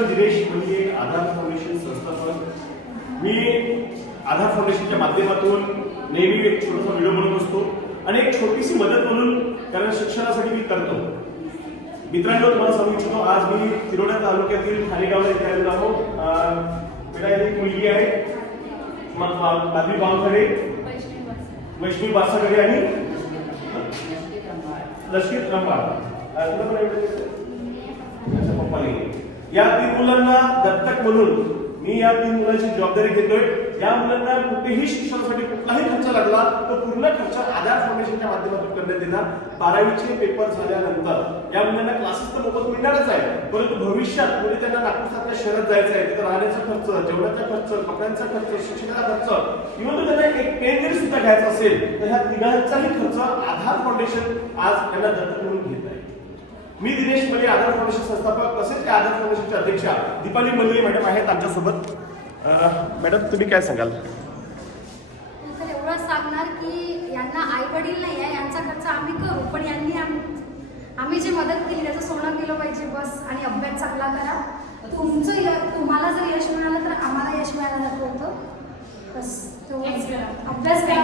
Doctor Dinesh म्हणजे आधार foundation संस्थापक। मी आधार फाउंडेशनच्या माध्यमातून नेहमी एक छोटासा व्हिडिओ बनवत असतो आणि एक छोटीशी मदत म्हणून कारण शिक्षणासाठी मी करतो। मित्रांनो, तुम्हाला सांगू इच्छितो, आज मी तिरोडा तालुक्यातील ठाणेगावला इथे आलेलो आहोत। बेटा एक मुलगी आहे माधवी बावखडे, वैष्णवी बासाकडे आणि लक्ष्मी रंबाळ। तुला पण अच्छा पप्पा नाही। या 3 मुलांना दत्तक म्हणून मी या 3 मुलांची जबाबदारी घेतोय। या मुलांना कुठेही शिक्षणासाठी कुठलाही खर्च लागला तर पूर्ण खर्च आधार फाउंडेशनच्या माध्यमातून करण्यात येणार। 12वीचे पेपर झाल्यानंतर या मुलांना क्लासेस तर मोफत मिळणारच आहे, परंतु भविष्यात म्हणजे त्यांना नागपूरसारख्या शहरात जायचं आहे, तिथे राहण्याचा खर्च, जेवणाचा खर्च, कपड्यांचा खर्च, शिक्षणाचा खर्च, इव्हन त्यांना एक पेन जरी सुद्धा घ्यायचा असेल तर ह्या तिघांचाही खर्च आधार फाउंडेशन आज यांना दत्तक म्हणून घेत आहे। मी दिनेश मले, आधार फाउंडेशन संस्थापक, तसेच त्या आधार फाउंडेशनच्या अध्यक्षा दीपाली मल्ले मॅडम आहेत आमच्यासोबत। मॅडम, तुम्ही काय सांगाल? तर एवढं सांगणार की यांना आई वडील नाही आहे, यांचा खर्च आम्ही करू, पण यांनी आम्ही जी मदत केली त्याचं सोनं केलं पाहिजे बस। आणि अभ्यास चांगला करा, तुम्हाला जर यश मिळालं तर आम्हाला यश मिळायला होतं बस। तो अभ्यास करा।